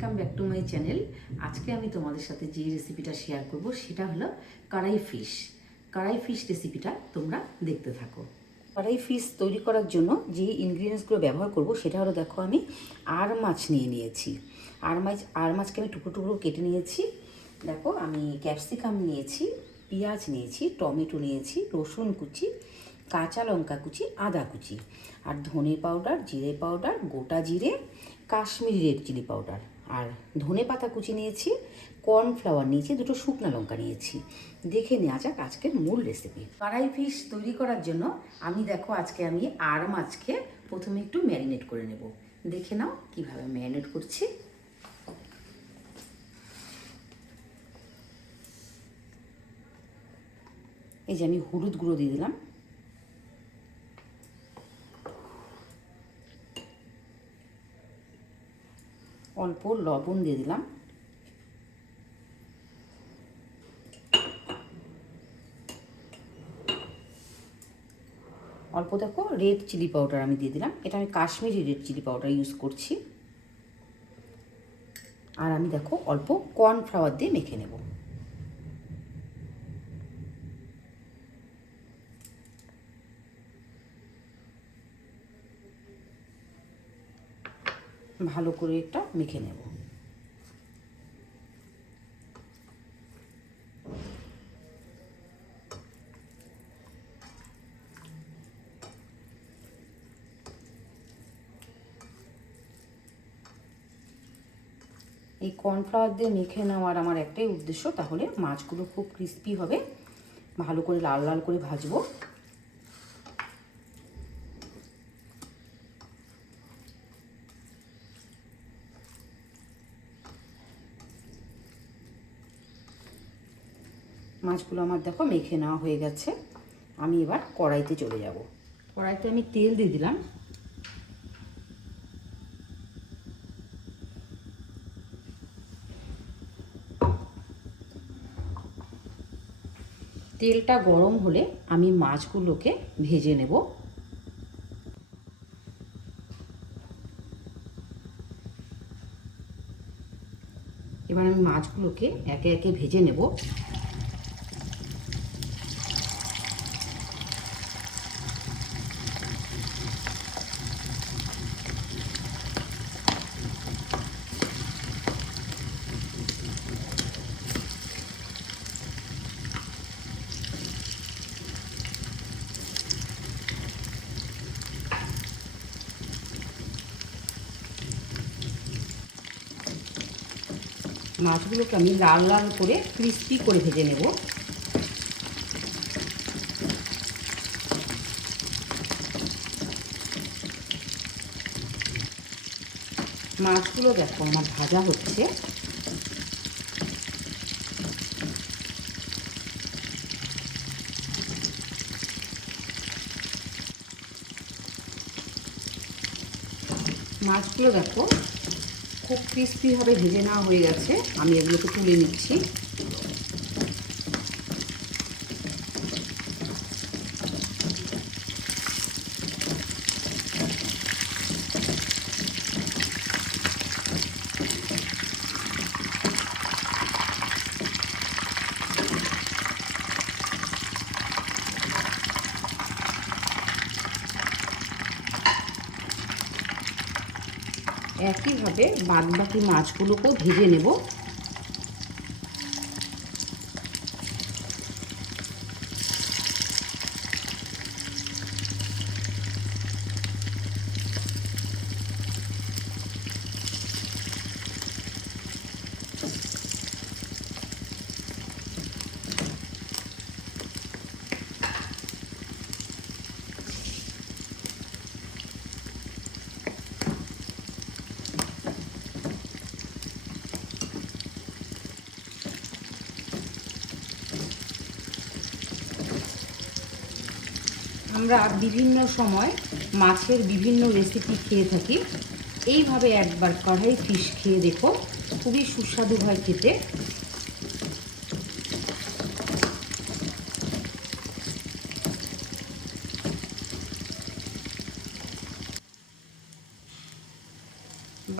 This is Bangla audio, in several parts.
Welcome back to my channel. আজকে আমি তোমাদের সাথে যে রেসিপিটা শেয়ার করব সেটা হলো কড়াই ফিশ। কড়াই ফিশ রেসিপিটা তোমরা দেখতে থাকো। কড়াই ফিশ তৈরি করার জন্য যে ইনগ্রিডিয়েন্টসগুলো ব্যবহার করব সেটা হলো, দেখো আমি আর মাছ নিয়ে নিয়েছি। আর মাছকে আমি টুকরো টুকরো কেটে নিয়েছি। দেখো আমি ক্যাপসিকাম নিয়েছি, পেঁয়াজ নিয়েছি, টমেটো নিয়েছি, রসুন কুচি, কাঁচা লঙ্কা কুচি, আদা কুচি, আর ধনে পাউডার, জিরে পাউডার, গোটা জিরে, কাশ্মীরি রেড চিলি পাউডার, আর ধনে পাতা কুচি নিয়েছি, কর্নফ্লাওয়ার নিয়েছি, দুটো শুকনো লঙ্কা নিয়েছি। দেখে নেওয়া যাক আজকের মূল রেসিপি। কড়াই ফিশ তৈরি করার জন্য দেখো আজকে আমি আর মাছকে প্রথমে একটু ম্যারিনেট করে নেব। দেখে নাও কিভাবে ম্যারিনেট করছি। এই যে আমি হলুদ গুঁড়ো দিয়ে দিলাম, অল্প লবণ দিয়ে দিলাম, অল্প দেখো রেড চিলি পাউডার আমি দিয়ে দিলাম। এটা আমি Kashmiri red chilli powder use করছি। আর আমি দেখো অল্প কর্নফ্লাওয়ার দিয়ে মেখে নেব। ভালো করে এটা মেখে নেব। এই কর্নফ্লাওয়ার দিয়ে মেখে নেওয়ার আমার একটাই উদ্দেশ্য, তাহলে মাছগুলো খুব ক্রিস্পি হবে, ভালো করে লাল লাল করে ভাজবো। মাছগুলো আমার দেখো মেখে নেওয়া হয়ে গেছে। আমি এবার কড়াইতে চলে যাব। কড়াইতে আমি তেল দিয়ে দিলাম। তেলটা গরম হলে আমি মাছগুলোকে ভেজে নেব। এবার আমি মাছগুলোকে একে একে ভেজে নেব। মাছগুলোকে আমি লাল লাল করে ক্রিস্পি করে ভেজে নেব। মাছগুলো দেখো আমার ভাজা হচ্ছে। মাছগুলো দেখো খুব ক্রিস্পিভাবে ভেজে নেওয়া হয়ে গেছে। আমি এগুলোকে তুলে নিচ্ছি। একইভাবে বাদবাকি মাছগুলোকেও ভেজে নেব। আমরা বিভিন্ন সময় মাছের বিভিন্ন রেসিপি খেয়ে থাকি। এইভাবে একবার কড়াই ফিশ খেয়ে দেখো, খুবই সুস্বাদু হয় খেতে।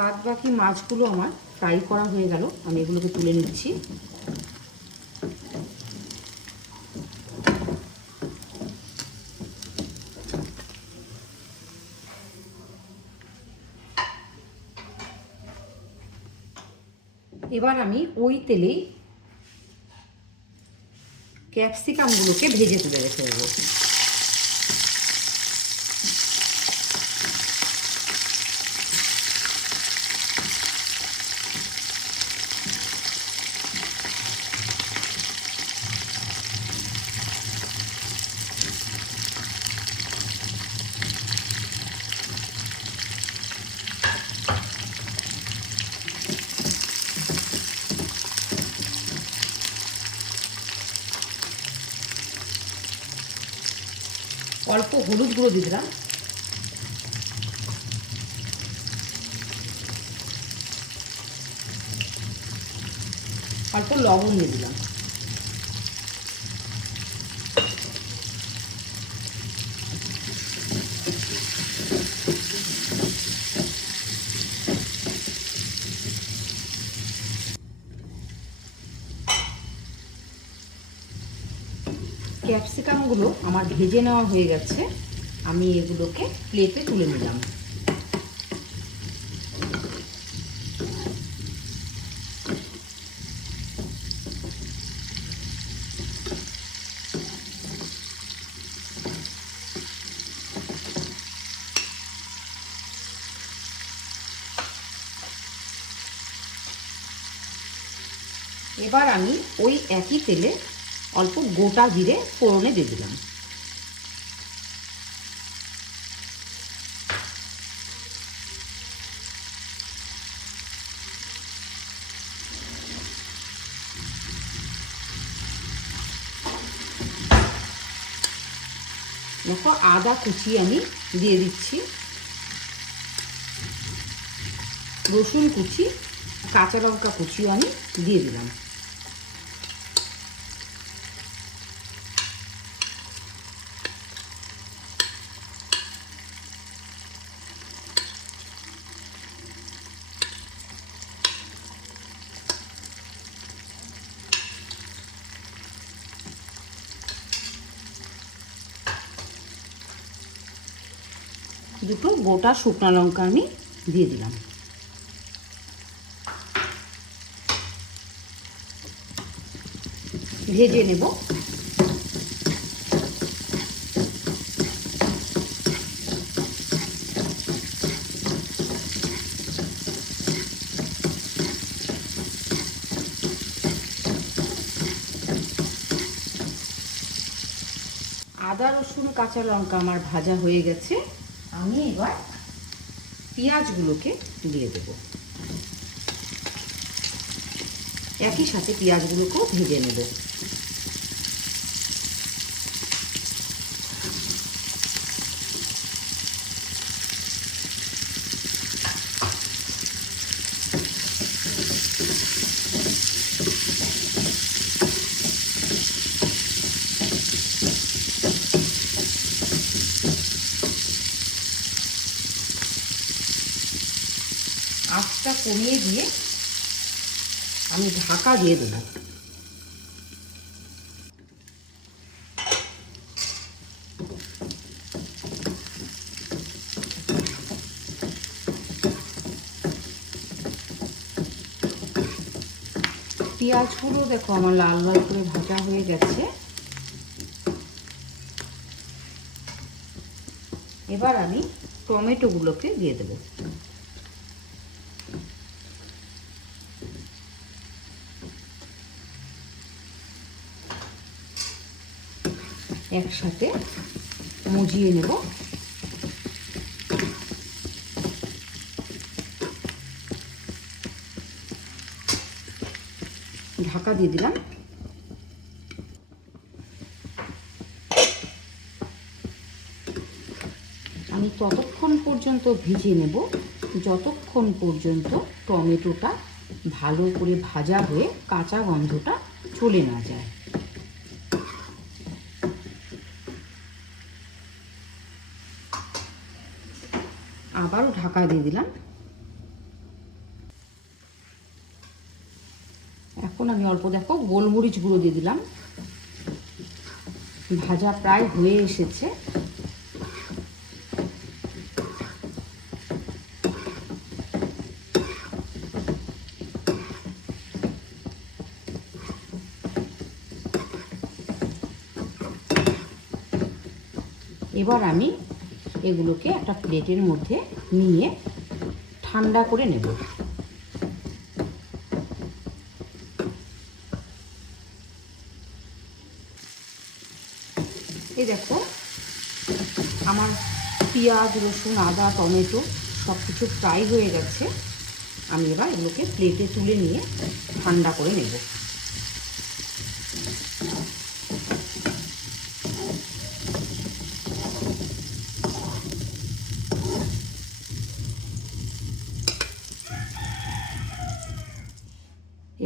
বাদ বাকি মাছগুলো আমার ফ্রাই করা হয়ে গেল, আমি এগুলোকে তুলে নিচ্ছি। এবার আমি ওই তেলেই ক্যাপসিকামগুলোকে ভেজে তুলে রেখে দেবো। অল্প হলুদ গুঁড়ো দিয়ে দিলাম, অল্প লবণ দিয়ে দিলাম। ক্যাপসিকামগুলো আমার ভেজে নেওয়া হয়ে গেছে, আমি এগুলোকে প্লেটে তুলে নিলাম। এবার আমি ওই একই তেলে অল্প গোটা জিরে ফোড়নে দিয়ে দিলাম। দেখো আদা কুচি আমি দিয়ে দিচ্ছি, রসুন কুচি, কাঁচা লঙ্কা কুচিও আমি দিয়ে দিলাম। দুটো গোটা শুকনো লঙ্কা আমি দিয়ে দিলাম। ভেজে নেব। আদা রসুন কাঁচা লঙ্কা আমার ভাজা হয়ে গেছে, আমি এবার পেঁয়াজগুলোকে দিয়ে দেব। একই সাথে পেঁয়াজগুলোকেও ভেজে নেব। আঁচটা কমিয়ে দিয়ে আমি ঢাকা দিয়ে দেব। পেঁয়াজগুলো দেখো আমার লাল লাল করে ভাজা হয়ে গেছে। এবার আমি টমেটোগুলোকে দিয়ে দেব। একসাথে মজিয়ে নেব। ঢাকা দিয়ে দিলাম। আমি ততক্ষণ পর্যন্ত ভেজে নেব যতক্ষণ পর্যন্ত টমেটোটা ভালো করে ভাজা হয়ে কাঁচা গন্ধটা চলে না যায়। আবারও ঢাকা দিয়ে দিলাম। এখন আমি অল্প দেখো গোলমরিচ গুঁড়ো দিয়ে দিলাম। ভাজা প্রায় হয়ে এসেছে। এবার আমি এগুলোকে একটা প্লেটের মধ্যে নিয়ে ঠান্ডা করে নেব। এই দেখো আমার পেঁয়াজ, রসুন, আদা, টমেটো সব কিছু ফ্রাই হয়ে গেছে। আমি এবার এগুলোকে প্লেটে তুলে নিয়ে ঠান্ডা করে নেব।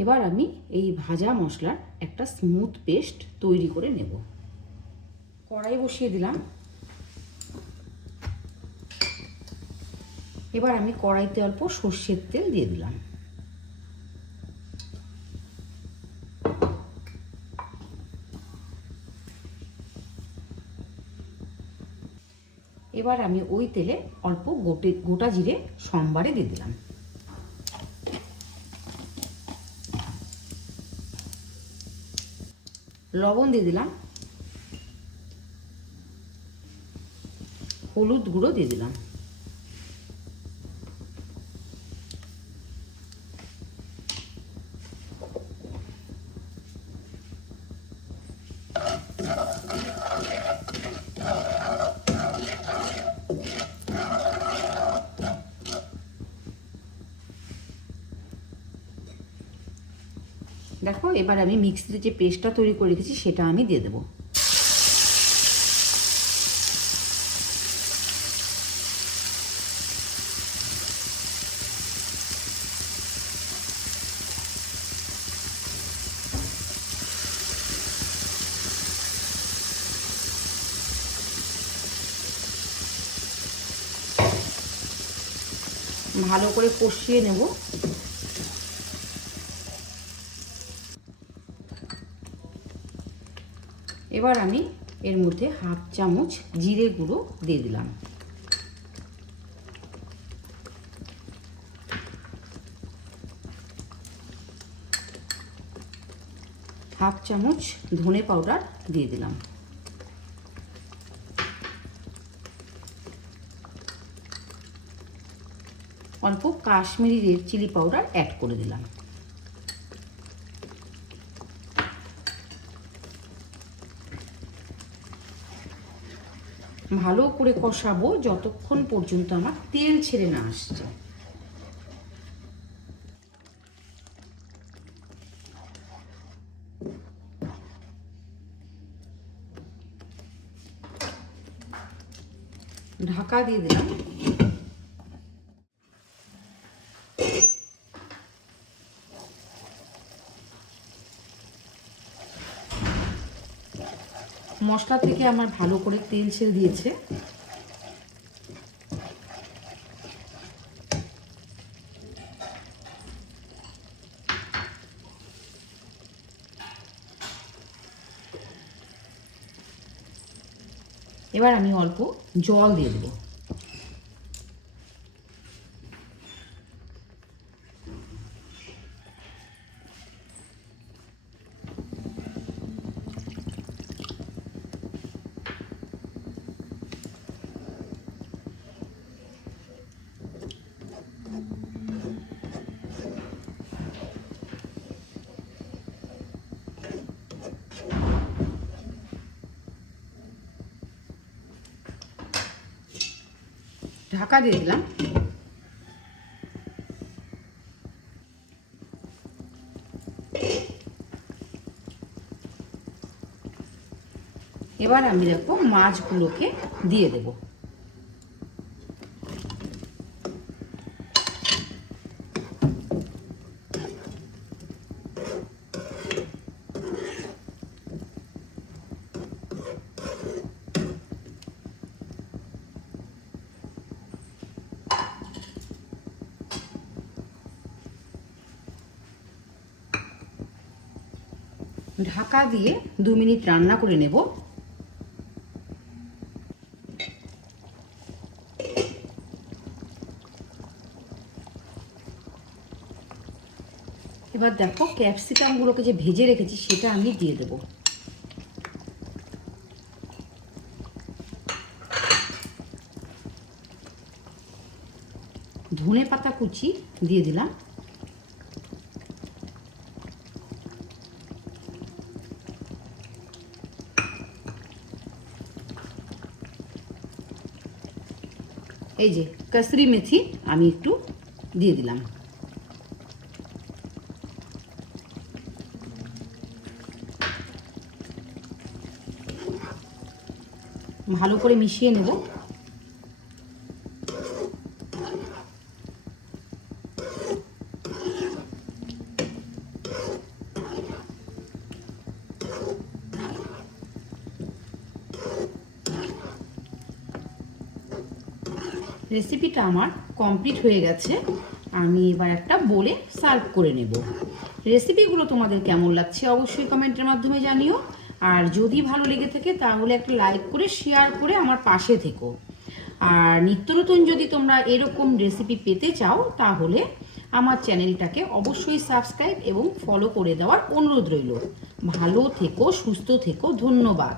এবার আমি এই ভাজা মশলার একটা স্মুথ পেস্ট তৈরি করে নেব। কড়াই বসিয়ে দিলাম। এবার আমি কড়াইতে অল্প সর্ষের তেল দিয়ে দিলাম। এবার আমি ওই তেলে অল্প গোটা জিরে সম্বারে দিয়ে দিলাম। লবণ দিয়ে দিলাম। হলুদ গুঁড়ো দিয়ে দিলাম। দেখো এবার আমি মিক্সিতে যে পেস্টটা তৈরি করে রেখেছি সেটা আমি দিয়ে দেবো। ভালো করে কষিয়ে নেব। এবার আমি এর মধ্যে হাফ চামচ জিরে গুঁড়ো দিয়ে দিলাম। হাফ চামচ ধনে পাউডার দিয়ে দিলাম। অল্প Kashmiri red chilli powder add করে দিলাম। ভালো করে কষাবো যতক্ষণ পর্যন্ত আমার তেল ছেড়ে না আসছে। ঢাকা দিয়ে দিলাম। মশলা থেকে আমার ভালো করে তেল ছেড়ে দিয়েছে। এবার আমি অল্প জল দিয়ে দেবো। ঢাকা দিয়ে দিলাম। এবার আমি দেখো মাছগুলোকে দিয়ে দেব। ঢাকা দিয়ে 2 মিনিট রান্না করে নেব। এবার দেখো ক্যাপসিকামগুলোকে যে ভেজে রেখেছি সেটা আমি দিয়ে দেব। ধনে পাতা কুচি দিয়ে দিলাম। এই যে কসুরি মেথি আমি একটু দিয়ে দিলাম। ভালো করে মিশিয়ে নেব। রেসিপিটা আমার কমপ্লিট হয়ে গেছে। আমি এবার একটা বলে সার্ভ করে নেব। রেসিপিগুলো তোমাদের কেমন লাগছে অবশ্যই কমেন্টের মাধ্যমে জানিও। আর যদি ভালো লেগে থাকে তাহলে একটা লাইক করে শেয়ার করে আমার পাশে থেকো। আর নিত্য নতুন যদি তোমরা এরকম রেসিপি পেতে চাও তাহলে আমার চ্যানেলটাকে অবশ্যই সাবস্ক্রাইব এবং ফলো করে দেওয়ার অনুরোধ রইল। ভালো থেকো, সুস্থ থেকো, ধন্যবাদ।